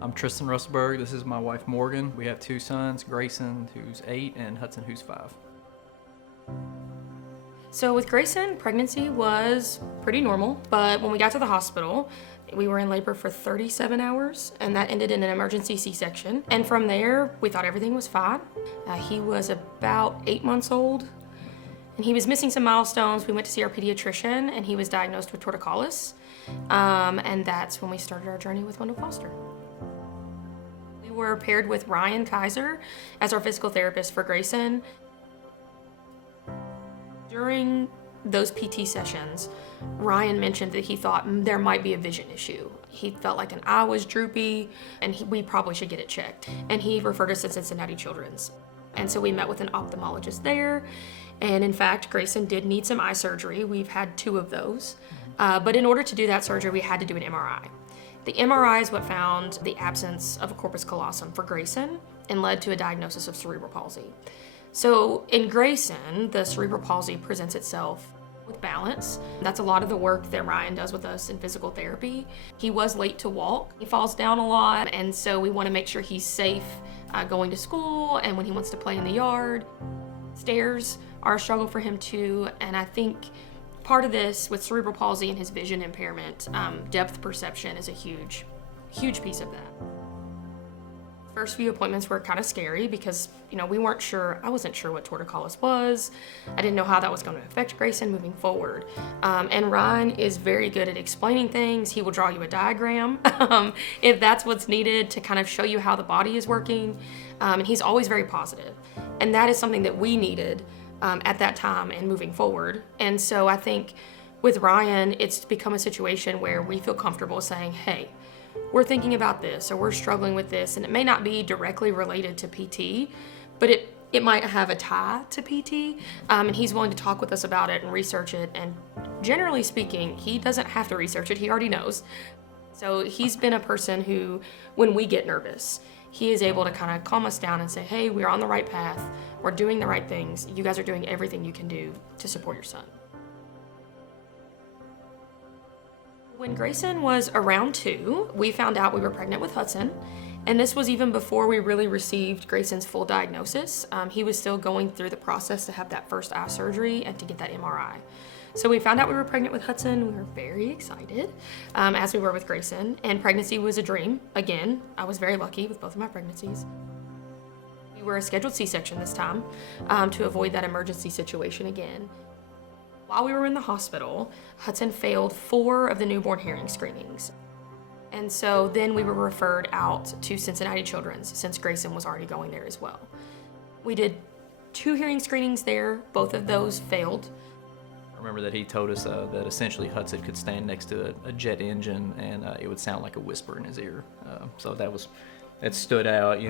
I'm Tristan Russelburg. This is my wife Morgan. We have two sons, Grayson, who's 8, and Hudson, who's 5. So with Grayson, pregnancy was pretty normal, but when we got to the hospital, we were in labor for 37 hours, and that ended in an emergency C-section. And from there, we thought everything was fine. He was about 8 months old, and he was missing some milestones. We went to see our pediatrician, and he was diagnosed with torticollis, and that's when we started our journey with Wendell Foster. We were paired with Ryan Kaiser as our physical therapist for Grayson. During those PT sessions, Ryan mentioned that he thought there might be a vision issue. He felt like an eye was droopy and we probably should get it checked. And he referred us to Cincinnati Children's. And so we met with an ophthalmologist there. And in fact, Grayson did need some eye surgery. We've had 2 of those. But in order to do that surgery, we had to do an MRI. The MRI is what found the absence of a corpus callosum for Grayson and led to a diagnosis of cerebral palsy. So in Grayson, the cerebral palsy presents itself with balance. That's a lot of the work that Ryan does with us in physical therapy. He was late to walk. He falls down a lot, and so we want to make sure he's safe going to school and when he wants to play in the yard. Stairs are a struggle for him too, and I think part of this with cerebral palsy and his vision impairment, depth perception is a huge piece of that. First few appointments were kind of scary because, we weren't sure. I wasn't sure what torticollis was. I didn't know how that was going to affect Grayson moving forward. And Ryan is very good at explaining things. He will draw you a diagram if that's what's needed to kind of show you how the body is working. And he's always very positive. And that is something that we needed at that time and moving forward. And so I think with Ryan, it's become a situation where we feel comfortable saying, hey, we're thinking about this or we're struggling with this, and it may not be directly related to PT, but it might have a tie to PT, and he's willing to talk with us about it and research it, and generally speaking, he doesn't have to research it, he already knows. So he's been a person who, when we get nervous, he is able to kind of calm us down and say, hey, we're on the right path, we're doing the right things, you guys are doing everything you can do to support your son. When Grayson was around 2, we found out we were pregnant with Hudson, and this was even before we really received Grayson's full diagnosis. He was still going through the process to have that first eye surgery and to get that MRI. So we found out we were pregnant with Hudson. We were very excited, as we were with Grayson, and pregnancy was a dream. Again, I was very lucky with both of my pregnancies. We were a scheduled C-section this time to avoid that emergency situation again. While we were in the hospital, Hudson failed 4 of the newborn hearing screenings. And so then we were referred out to Cincinnati Children's since Grayson was already going there as well. We did 2 hearing screenings there. Both of those failed. I remember that he told us that essentially Hudson could stand next to a jet engine and it would sound like a whisper in his ear. So that stood out,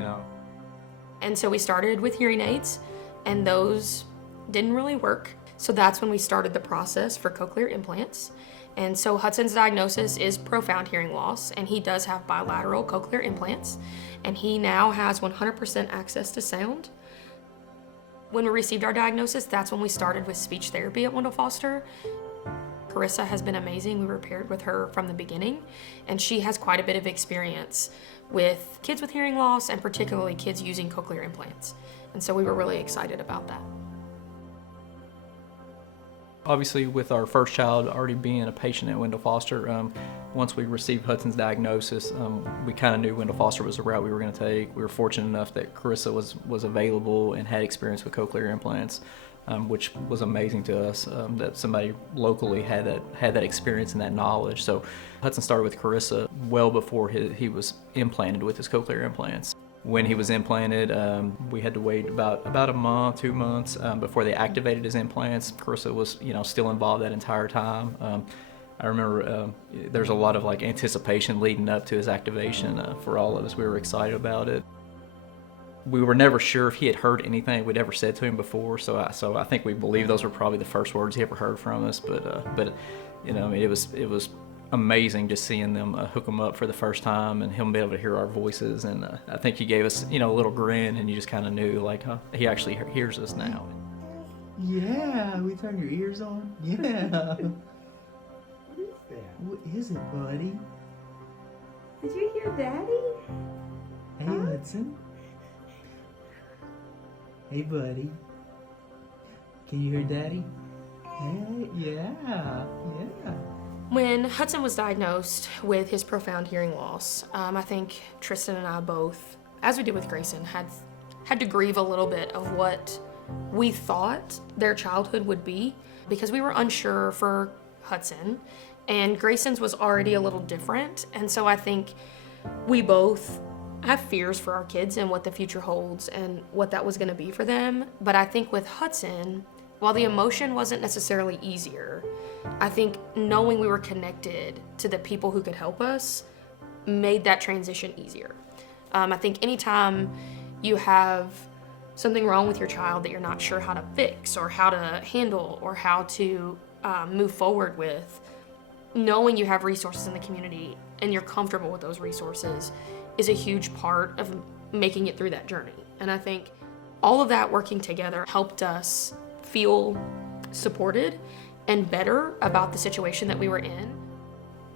And so we started with hearing aids, and those didn't really work. So that's when we started the process for cochlear implants. And so Hudson's diagnosis is profound hearing loss, and he does have bilateral cochlear implants, and he now has 100% access to sound. When we received our diagnosis, that's when we started with speech therapy at Wendell Foster. Carissa has been amazing. We were paired with her from the beginning, and she has quite a bit of experience with kids with hearing loss, and particularly kids using cochlear implants. And so we were really excited about that. Obviously, with our first child already being a patient at Wendell Foster, once we received Hudson's diagnosis, we kind of knew Wendell Foster was the route we were going to take. We were fortunate enough that Carissa was available and had experience with cochlear implants, which was amazing to us, that somebody locally had that experience and that knowledge. So Hudson started with Carissa well before he was implanted with his cochlear implants. When he was implanted, we had to wait about a month, 2 months before they activated his implants. Carissa was, still involved that entire time. I remember there's a lot of anticipation leading up to his activation for all of us. We were excited about it. We were never sure if he had heard anything we'd ever said to him before, so I think we believe those were probably the first words he ever heard from us. But it was amazing just seeing them hook him up for the first time and him be able to hear our voices. And I think he gave us, a little grin, and you just kind of knew, he actually hears us now. Yeah, we turn your ears on. Yeah. What is that? What is it, buddy? Did you hear Daddy? Hey, Hudson. Hey, buddy. Can you hear Daddy? Hey, yeah. When Hudson was diagnosed with his profound hearing loss, I think Tristan and I both, as we did with Grayson, had to grieve a little bit of what we thought their childhood would be, because we were unsure for Hudson, and Grayson's was already a little different. And so I think we both have fears for our kids and what the future holds and what that was going to be for them. But I think with Hudson, while the emotion wasn't necessarily easier, I think knowing we were connected to the people who could help us made that transition easier. I think anytime you have something wrong with your child that you're not sure how to fix or how to handle or how to move forward with, knowing you have resources in the community and you're comfortable with those resources is a huge part of making it through that journey. And I think all of that working together helped us feel supported and better about the situation that we were in.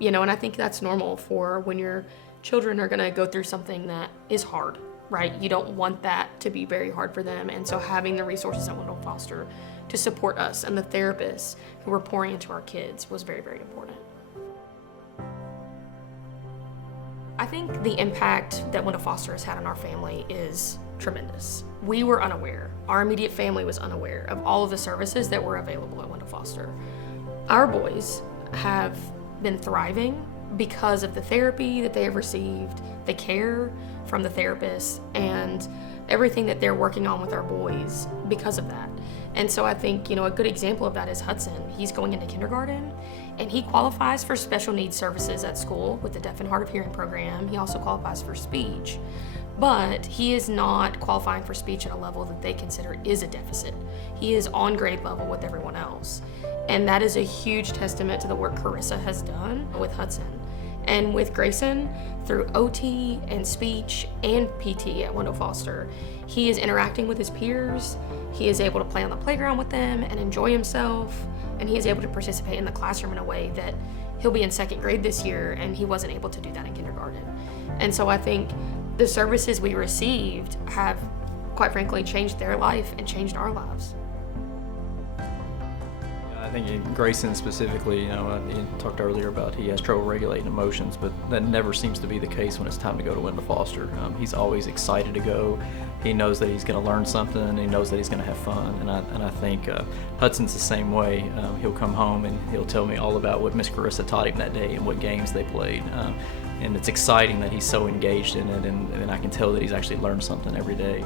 And I think that's normal for when your children are gonna go through something that is hard, right? You don't want that to be very hard for them. And so having the resources at Wendell Foster to support us and the therapists who were pouring into our kids was very, very important. I think the impact that Wendell Foster has had on our family is tremendous. We were unaware. Our immediate family was unaware of all of the services that were available at Wendell Foster. Our boys have been thriving because of the therapy that they have received, the care from the therapists, and everything that they're working on with our boys because of that. And so I think, a good example of that is Hudson. He's going into kindergarten, and he qualifies for special needs services at school with the Deaf and Hard of Hearing program. He also qualifies for speech, but he is not qualifying for speech at a level that they consider is a deficit. He is on grade level with everyone else. And that is a huge testament to the work Carissa has done with Hudson. And with Grayson, through OT and speech and PT at Wendell Foster, he is interacting with his peers, he is able to play on the playground with them and enjoy himself, and he is able to participate in the classroom in a way that he'll be in second grade this year, and he wasn't able to do that in kindergarten. And so I think the services we received have, quite frankly, changed their life and changed our lives. I think in Grayson specifically, you talked earlier about he has trouble regulating emotions, but that never seems to be the case when it's time to go to Wendell Foster. He's always excited to go. He knows that he's going to learn something, and he knows that he's going to have fun. And I think Hudson's the same way. He'll come home and he'll tell me all about what Miss Carissa taught him that day and what games they played. And it's exciting that he's so engaged in it, and I can tell that he's actually learned something every day.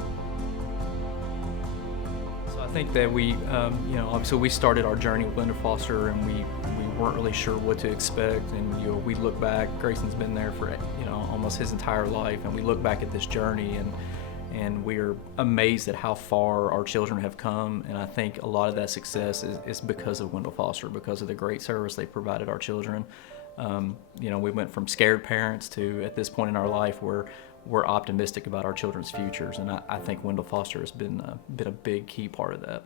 I think that we, obviously we started our journey with Wendell Foster, and we weren't really sure what to expect. And we look back. Grayson's been there for almost his entire life, and we look back at this journey, and we're amazed at how far our children have come. And I think a lot of that success is because of Wendell Foster, because of the great service they provided our children. We went from scared parents to, at this point in our life, we're optimistic about our children's futures, and I think Wendell Foster has been a big key part of that.